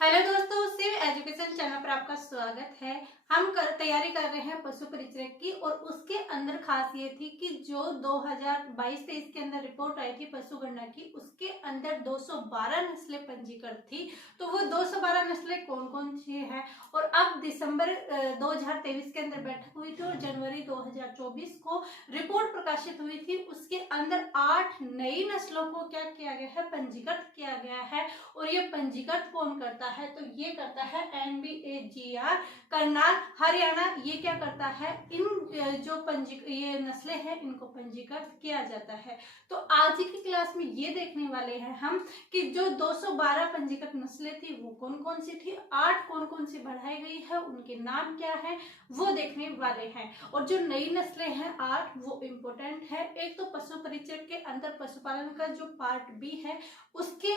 Hello दोस्तों, सिव education channel पर आपका स्वागत है। हम तैयारी कर रहे हैं पशु परिचय की और उसके अंदर खास ये थी कि जो 2022-23 के अंदर रिपोर्ट आई थी पशु गणना की, उसके अंदर 212 नस्लें पंजीकृत थी। तो वो 212 नस्लें कौन कौन सी है और अब दिसंबर 2023 के अंदर बैठक हुई थी और जनवरी 2024 को रिपोर्ट प्रकाशित हुई थी। उसके अंदर 8 नई नस्लों को क्या किया गया है, पंजीकृत किया गया है। और ये पंजीकृत कौन करता है, तो ये करता है NBAGR करनाल हरियाणा। ये क्या करता है, इन जो ये नस्लें हैं इनको पंजीकृत किया जाता है। तो आज की क्लास में ये देखने वाले हैं हम कि जो 212 पंजीकृत नस्लें थी वो कौन कौन सी थी, 8 कौन कौन सी बढ़ाई गई है, उनके नाम क्या है वो देखने वाले हैं। और जो नई नस्लें हैं 8 वो इम्पोर्टेंट है। एक तो पशु परिचय के अंदर पशुपालन का जो पार्ट बी है उसके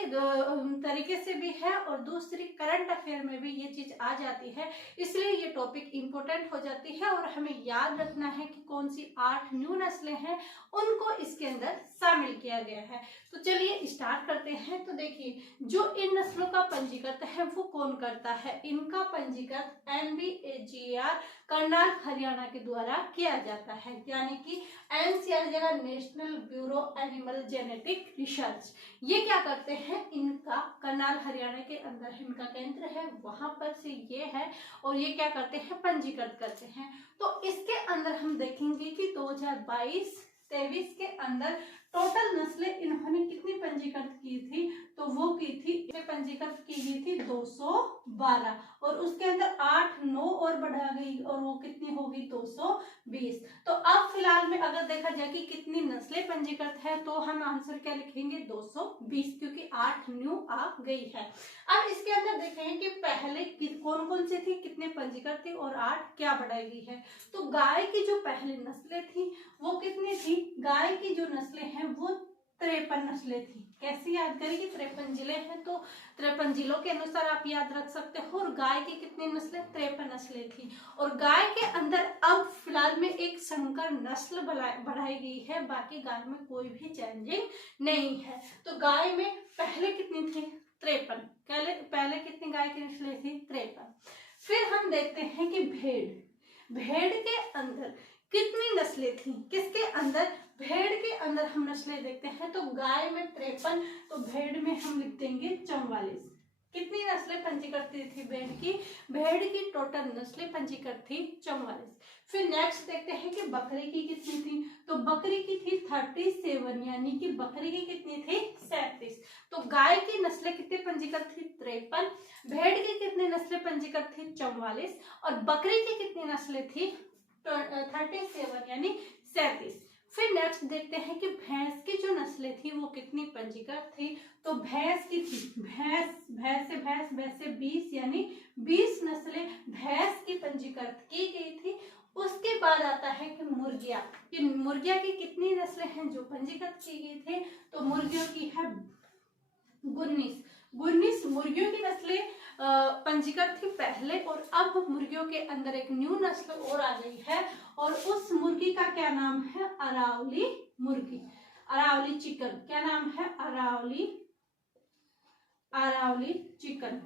तरीके से भी है और दूसरी करंट अफेयर में भी ये चीज आ जाती है, इसलिए ये टॉपिक इम्पोर्टेंट हो जाती है। और हमें याद रखना है कि कौन सी 8 न्यू नस्लें हैं उनको इसके अंदर शामिल किया गया है। तो चलिए स्टार्ट करते हैं। तो देखिए, जो इन नस्लों का पंजीकृत है वो कौन करता है, इनका पंजीकृत NBAGR करनाल हरियाणा के द्वारा किया जाता है, यानी कि NCR जगह national bureau animal genetic research. ये क्या करते हैं, इनका करनाल हरियाणा के अंदर इनका केंद्र है, वहां पर से ये है और ये क्या करते हैं, पंजीकृत करते हैं। तो इसके अंदर हम देखेंगे कि 2022-23 के अंदर टोटल नस्लें इन्होंने कितनी पंजीकृत की थी, तो वो की थी, पंजीकृत की गई थी 212 और उसके अंदर 8 9 और बढ़ा गई और वो कितनी होगी 220। तो अब फिलहाल में अगर देखा जाए कि कितनी नस्लें पंजीकृत है तो हम आंसर क्या लिखेंगे 220, क्योंकि 8 न्यू आ गई है। अब इसके अंदर देखें कि पहले कौन कौन सी थी, कितने पंजीकृत थी और 8 क्या बढ़ाई गई है। तो गाय की जो पहली नस्लें थी वो कितनी थी, गाय की जो नस्लें हैं वो 53 नस्लें थी। कैसे याद करेंगे, 53 जिले हैं तो 53 जिलों के अनुसार आप याद रख सकते हो। और गाय की कितनी नस्लें, 53 नस्लें थी। और गाय के अंदर अब फिलहाल में एक संकर नस्ल बढ़ाई गई है, बाकी गाय में कोई भी चेंजिंग नहीं है। तो गाय में पहले कितनी थी, 53। पहले कितनी गाय की नस्लें थी, 53। फिर हम देखते हैं कि भेड़ के अंदर कितनी नस्लें थी, किसके अंदर, भेड़ के अंदर हम नस्लें देखते हैं तो गाय में 53, तो भेड़ में हम लिख देंगे 44। कितनी नस्लें पंजीकृत थी भेड़ की टोटल नस्लें पंजीकृत थी 44। फिर नेक्स्ट देखते हैं कि बकरी की कितनी थी, तो बकरी की थी 37, यानी कि बकरी की कितनी थी 37। तो गाय की नस्लें कितनी पंजीकृत थी 53, भेड़ की कितनी नस्लें पंजीकृत थी 44 और बकरी की कितनी नस्लें थी 37 यानी 37। फिर नेक्स्ट देखते हैं कि भैंस की जो नस्लें थी वो कितनी पंजीकृत थी, तो भैंस की थी, भैंस से 20 यानी 20 नस्लें भैंस की पंजीकृत की गई थी। उसके बाद आता है कि मुर्गिया की कितनी नस्लें हैं जो पंजीकृत की गई थी, तो मुर्गियों की है 19 मुर्गियों की नस्लें पंजीकृत थी पहले, और अब मुर्गियों के अंदर एक न्यू नस्ल और आ गई है और उस मुर्गी का क्या नाम है, अरावली मुर्गी, अरावली चिकन। क्या नाम है, अरावली चिकन।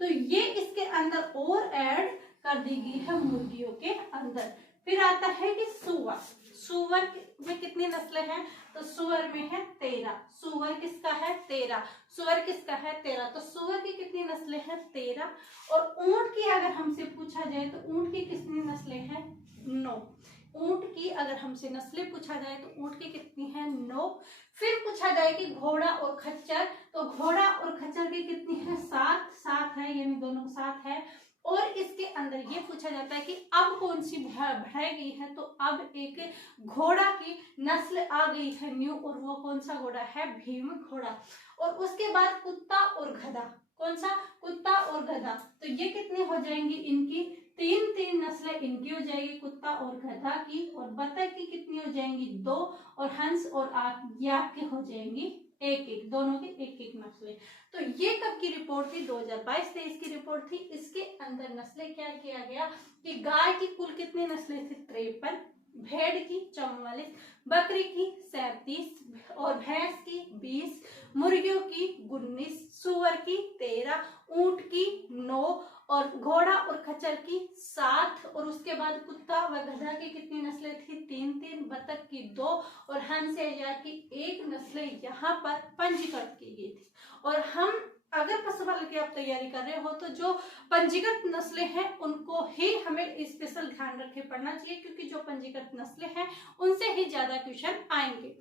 तो ये इसके अंदर और ऐड कर दी गई है मुर्गियों के अंदर। फिर आता है कि सुअर में कितनी नस्लें हैं, तो सुअर में है 13। सुअर किसका है 13, तो सुअर की कितनी नस्लें हैं 13। और ऊंट की अगर हमसे पूछा जाए तो ऊंट की कितनी नस्लें हैं 9। ऊंट की अगर हमसे नस्लें पूछा जाए तो ऊंट की कितनी है 9। फिर पूछा जाए कि घोड़ा और खच्चर, तो घोड़ा और खच्चर की कितनी है 7 है, यानी दोनों 7 है। और इसके अंदर ये पूछा जाता है कि अब कौन सी बढ़ाई गई है, तो अब एक घोड़ा की नस्ल आ गई है न्यू, और वो कौन सा घोड़ा है, भीम घोड़ा। और उसके बाद कुत्ता और गधा, कौन सा, कुत्ता और गधा। तो ये कितनी हो जाएंगी, इनकी 3 नस्लें इनकी हो जाएगी, कुत्ता और गधा की। और बतख की कितनी हो जाएंगी 2, और हंस और आग ये आपके हो जाएंगी 1, दोनों की 1 नस्लें। तो ये कब की रिपोर्ट थी, 2022-23 की रिपोर्ट थी। इसके अंदर नस्लें क्या किया गया कि गाय की कुल कितनी नस्लें थी 53, भेड़ की 44, बकरी की 37 और भैंस की 20, मुर्गियों की 19, सुअर की 13, ऊंट की 9 और घोड़ा और खच्चर की 7 और उसके बाद कुत्ता व गधा की कितनी नस्लें थी? 3, बतख की 2 और हंस या की 1 नस्लें यहाँ पर पंजीकृत की गई थी। और हम अगर पशुपालन की आप तैयारी कर रहे हो तो जो पंजीकृत नस्लें हैं उनको ही हमें स्पेशल ध्यान रखे पढ़ना चाहिए, क्योंकि जो पंजीकृत नस्लें हैं उनसे ही ज्यादा क्वेश्चन आएंगे।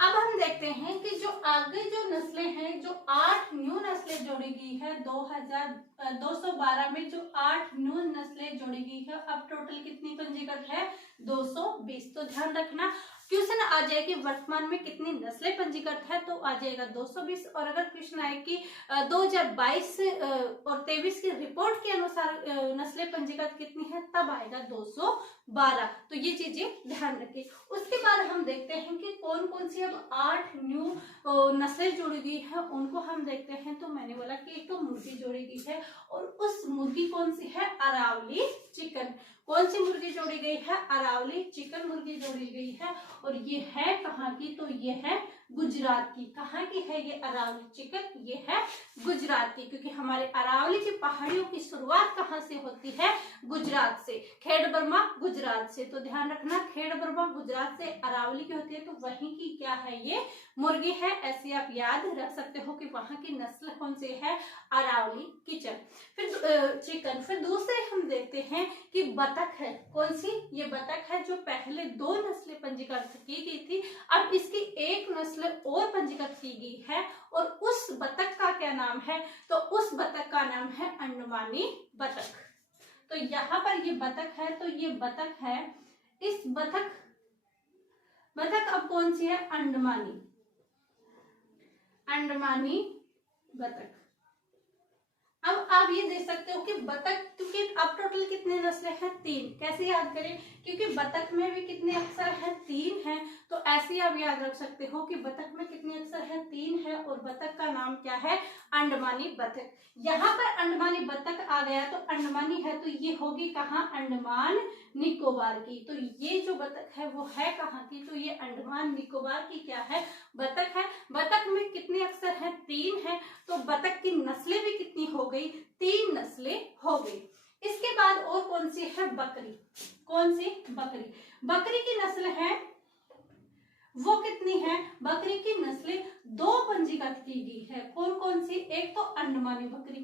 अब हम देखते हैं कि जो आगे जो नस्लें हैं, जो 8 न्यू नस्लें जोड़ी गई है 212 में, जो 8 न्यू नस्लें जोड़ी गई है, अब टोटल कितनी पंजीकृत है? 220। तो ध्यान रखना क्वेश्चन आ जाए कि वर्तमान में कितनी नस्लें पंजीकृत है तो आ जाएगा 220। और अगर क्वेश्चन आए कि 2022 और 23 की रिपोर्ट के अनुसार नस्लें पंजीकृत कितनी है, तब आएगा 212। तो ये चीजें ध्यान रखें। उसके बाद हम देखते हैं कि कौन कौन सी अब 8 न्यू नस्लें जोड़ी गई है, उनको हम देखते हैं। तो मैंने बोला कि एक तो मुर्गी जोड़ी गई है और उस मुर्गी कौन सी है? अरावली चिकन। कौन सी मुर्गी जोड़ी गई है? अरावली चिकन मुर्गी जोड़ी गई है। और ये है कहाँ की? तो ये है गुजरात की। कहाँ की है ये अरावली चिकन? ये है गुजरात की, क्योंकि हमारे अरावली की पहाड़ियों की शुरुआत कहाँ से होती है? गुजरात से, खेड़ बर्मा गुजरात से। तो ध्यान रखना खेड़ बर्मा गुजरात से अरावली की होती है, तो वहीं की क्या है? ये मुर्गी है। ऐसे आप याद रख सकते हो कि वहां की नस्ल कौन सी है? अरावली किचन, फिर चिकन। फिर दूसरे हम देखते हैं कि बतख है। कौन सी? ये बतख है जो पहले 2 नस्लें पंजीकृत की गई थी, अब इसकी 1 नस्ल और पंजीकृत की गई है। और उस बतख का क्या नाम है? तो उस बतख का नाम है अंडमानी बतख। तो यहाँ पर ये बतख है, तो ये बतख है। इस बतख अब कौन सी है? अंडमानी बतख। अब आप ये देख सकते हो कि बतख, क्योंकि अब टोटल कितने नस्लें हैं? 3। कैसे याद करें? क्योंकि बतख में भी कितने अक्षर हैं? 3 हैं। तो ऐसे आप याद रख सकते हो कि बतख में कितने अक्षर हैं? 3 है। और बतख का नाम क्या है? अंडमानी बतख। यहाँ पर अंडमानी बतख आ गया तो अंडमानी है, तो ये होगी कहाँ? अंडमान निकोबार की। तो ये जो बतख है वो है कहाँ की? तो ये अंडमान निकोबार की क्या है? बतख है। बतख में कितने अक्षर हैं? 3 है। तो बतख की नस्लें भी कितनी हो गई? 3 नस्लें हो गई। इसके बाद और कौन सी है? बकरी। कौन सी? बकरी। बकरी की नस्ल है वो कितनी है? बकरी की नस्लें 2 पंजीकृत की गई है। कौन कौन सी? एक तो अंडमानी बकरी,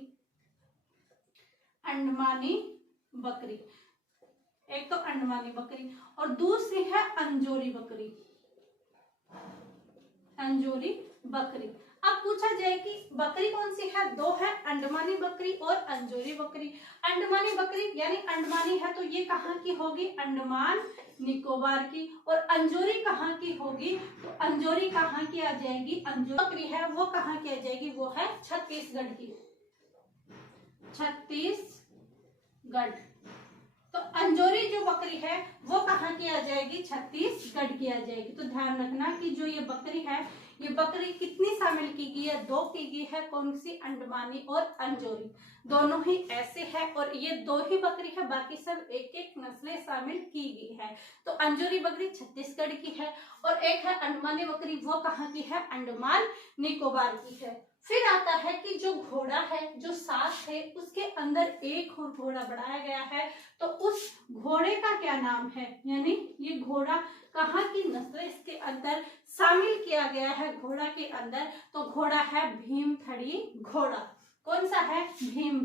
एक तो अंडमानी बकरी, और दूसरी है अंजोरी बकरी। अब पूछा जाए कि बकरी कौन सी है? 2 है, अंडमानी बकरी और अंजोरी बकरी। अंडमानी बकरी यानी अंडमानी है तो ये कहाँ की होगी? अंडमान निकोबार की। और अंजोरी कहाँ की होगी? तो अंजोरी कहाँ की आ जाएगी? अंजोरी बकरी है वो कहाँ की आ जाएगी? वो है छत्तीसगढ़ की, छत्तीसगढ़। तो अंजोरी जो बकरी है वो कहाँ की आ जाएगी? छत्तीसगढ़ की आ जाएगी। तो ध्यान रखना कि जो ये बकरी है, ये बकरी कितनी शामिल की गई है? 2 की गई है। कौन सी? अंडमानी और अंजोरी, दोनों ही ऐसे है। और ये 2 ही बकरी है, बाकी सब एक एक नस्लें शामिल की गई है। तो अंजोरी बकरी छत्तीसगढ़ की है और एक है अंडमानी बकरी, वो कहाँ की है? अंडमान निकोबार की है। फिर आता है कि जो घोड़ा है, जो 7 है, उसके अंदर एक और घोड़ा बढ़ाया गया है, तो उस घोड़े का क्या नाम है? यानी ये घोड़ा कहाँ की नस्ल इसके अंदर शामिल किया गया है घोड़ा के अंदर? तो घोड़ा है भीमथड़ी घोड़ा। कौन सा है? भीम,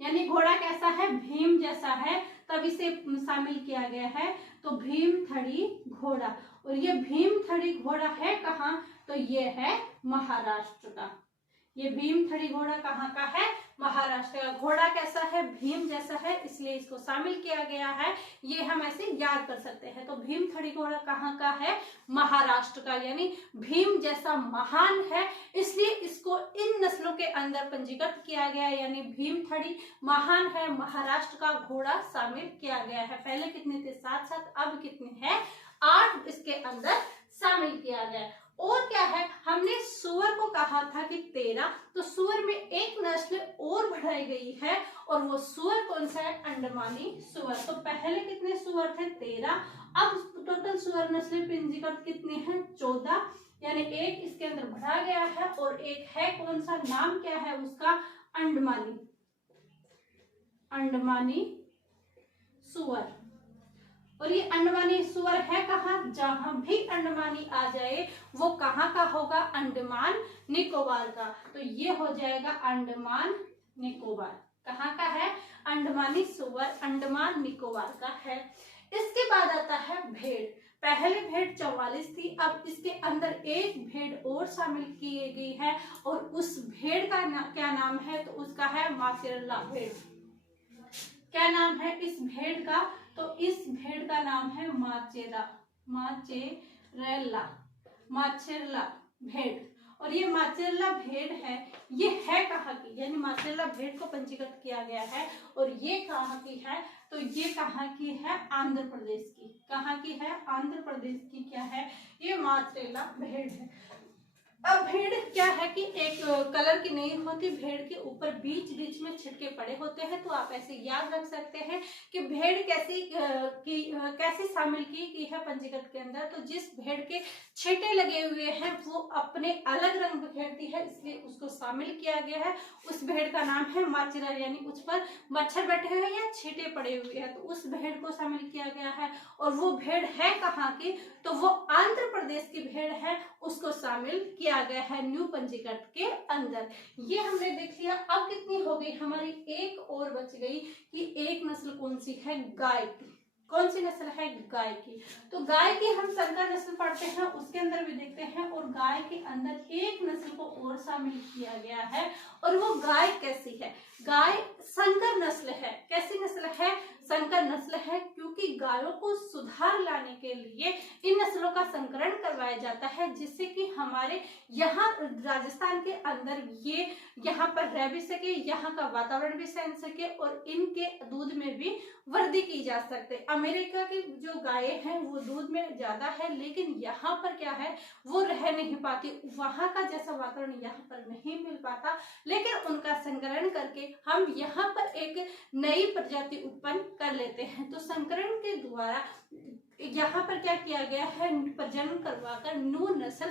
यानी घोड़ा कैसा है? भीम जैसा है, तब इसे शामिल किया गया है। तो भीमथड़ी घोड़ा। और ये भीमथड़ी घोड़ा है कहाँ? तो ये है महाराष्ट्र का। ये भीमथड़ी घोड़ा कहाँ का है? महाराष्ट्र का। घोड़ा कैसा है? भीम जैसा है, इसलिए इसको शामिल किया गया है। ये हम ऐसे याद कर सकते हैं। तो भीमथड़ी घोड़ा कहाँ का है? महाराष्ट्र का। यानी भीम जैसा महान है, इसलिए इसको इन नस्लों के अंदर पंजीकृत किया गया। यानी भीमथड़ी महान है, महाराष्ट्र का घोड़ा शामिल किया गया है। पहले कितने थे? 7, अब कितने हैं? 8 इसके अंदर शामिल किया गया। और क्या है? हमने सुअर को कहा था कि 13, तो सुअर में एक नस्ल और बढ़ाई गई है और वो सुअर कौन सा है, अंडमानी सुअर। तो पहले कितने सुअर थे, 13, अब टोटल सुअर नस्लें पंजीकृत कितने हैं, 14, यानी एक इसके अंदर बढ़ा गया है और एक है कौन सा, नाम क्या है उसका, अंडमानी, अंडमानी सुअर। और ये अंडमानी सुअर है कहाँ, जहां भी अंडमानी आ जाए वो कहाँ का होगा, अंडमान निकोबार का। तो ये हो जाएगा अंडमान निकोबार, कहाँ का है, अंडमानी सुअर अंडमान निकोबार का है। इसके बाद आता है भेड़। पहले भेड़ 44 थी, अब इसके अंदर एक भेड़ और शामिल की गई है और उस भेड़ का क्या नाम है, तो उसका है माचेरला भेड़। क्या नाम है इस भेड़ का, तो इस भेड़ का नाम है माचेरला भेड़। और ये माचेरला भेड़ है, ये है कहाँ की, यानी माचेरला भेड़ को पंजीकृत किया गया है और ये कहाँ की है, तो ये कहाँ की है, आंध्र प्रदेश की। कहाँ की है, आंध्र प्रदेश की क्या है, ये माचेरला भेड़ है। अब भेड़ क्या है कि एक कलर की नहीं होती, भेड़ के ऊपर बीच बीच में छिटके पड़े होते हैं। तो आप ऐसे याद रख सकते हैं कि भेड़ कैसे शामिल की गई है पंजीकृत के अंदर। तो जिस भेड़ के छींटे लगे हुए हैं वो अपने अलग रंग बिखेरती है, इसलिए उसको शामिल किया गया है। उस भेड़ का नाम है माचेरा, यानी उस पर मच्छर बैठे हुए या छींटे पड़े हुए हैं, तो उस भेड़ को शामिल किया गया है। और वो भेड़ है कहाँ की, तो वो आंध्र प्रदेश की भेड़ है, उसको शामिल किया गया है न्यू पंजीकृत के अंदर। ये हमने देख लिया। अब कितनी हो गई हमारी, एक और बच गई कि एक नस्ल कौन सी है, गाय की। कौन सी नस्ल है, गाय की। तो गाय की हम संकर नस्ल पढ़ते हैं, उसके अंदर भी देखते हैं। और गाय के अंदर एक नस्ल को और शामिल किया गया है और वो गाय कैसी है, गाय संकर नस्ल है। कैसी नस्ल है, संकर नस्ल है, क्योंकि गायों को सुधार लाने के लिए इन नस्लों का संकरण करवाया जाता है, जिससे कि हमारे यहाँ राजस्थान के अंदर ये यहाँ पर रह भी सके, यहाँ का वातावरण भी सहन सके और इनके दूध में भी वृद्धि की जा सकते। अमेरिका की जो गायें हैं वो दूध में ज्यादा है, लेकिन यहाँ पर क्या है, वो रह नहीं पाती, वहां का जैसा वातावरण यहाँ पर नहीं मिल पाता। लेकिन उनका संकरण करके हम यहाँ पर एक नई प्रजाति उत्पन्न कर लेते हैं। तो संकरण के द्वारा यहाँ पर क्या किया गया है, प्रजनन करवाकर न्यू नस्ल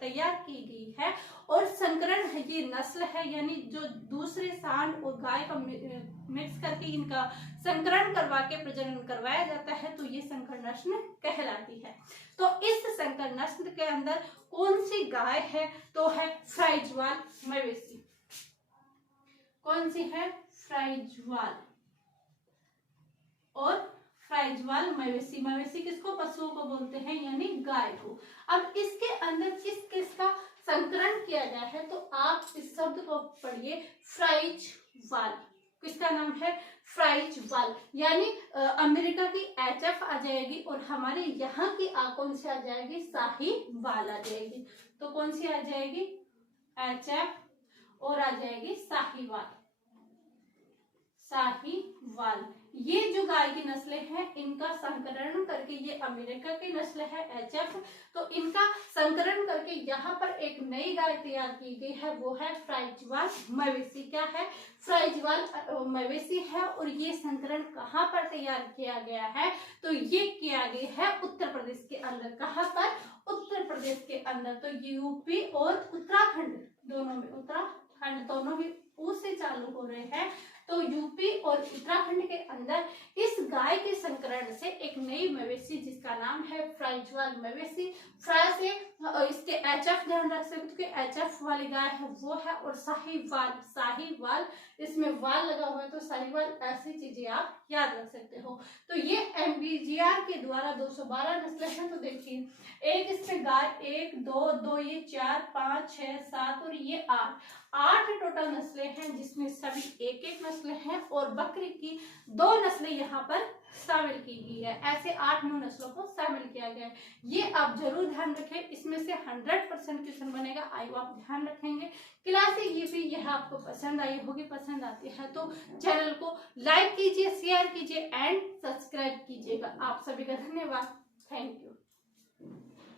तैयार की गई है। और संकरण है, ये नस्ल है, यानी जो दूसरे सांड और गाय का मिक्स करके इनका संकरण करवा के प्रजनन करवाया जाता है, तो ये संकर नस्ल कहलाती है। तो इस संकर नस्ल के अंदर कौन सी गाय है, तो है फ्राइजवाल मवेशी। कौन सी है, फ्राइजवाल और फ्राइजवाल मवेशी। मवेशी किसको, पशुओं को बोलते हैं, यानी गाय को। अब इसके अंदर किस किस का संकरण किया गया है, तो आप इस शब्द को पढ़िए, फ्राइजवाल। किसका नाम है, फ्राइजवाल, यानी अमेरिका की HF आ जाएगी और हमारे यहाँ की कौन सी आ जाएगी, साहीवाल आ जाएगी। तो कौन सी आ जाएगी, HF और आ जाएगी साहीवाल। साहीवाल ये जो गाय की नस्लें हैं, इनका संकरण करके, ये अमेरिका की नस्ल है HF, तो इनका संकरण करके यहाँ पर एक नई गाय तैयार की गई है, वो है फ्राइजवाल मवेशी। क्या है, फ्राइजवाल मवेशी है। और ये संकरण कहाँ पर तैयार किया गया है, तो ये किया गया है उत्तर प्रदेश के अंदर। कहाँ पर, उत्तर प्रदेश के अंदर। तो यूपी और उत्तराखंड दोनों में, उत्तराखंड दोनों भी ऊ से चालू हो रहे हैं, तो यूपी और उत्तराखंड के अंदर इस गाय के संकरण से एक नई मवेशी जिसका नाम है फ्राइजवाल मवेशी। फ्राई से इसके HF ध्यान रख सकते हो, HF वाली गाय है वो है। और साहीवाल इसमें वाल लगा हुआ है, तो साहीवाल, ऐसी चीजें आप याद रख सकते हो। तो ये MBGR के द्वारा 212 नस्लें हैं। तो देखिए, एक इसमें गाय, 1 2 2, ये 4 5 6 7 और ये 8 टोटल नस्लें हैं, जिसमें सभी एक एक नस्ल हैं और बकरी की 2 नस्लें यहाँ पर शामिल की गई है। ऐसे 8-9 नस्लों को शामिल किया गया है। ये आप जरूर ध्यान रखें, इसमें से 100% क्वेश्चन बनेगा। आइए आप ध्यान रखेंगे। क्लास यह आपको पसंद आई होगी, पसंद आती है तो चैनल को लाइक कीजिए, शेयर कीजिए एंड सब्सक्राइब कीजिएगा। आप सभी का धन्यवाद। Thank you.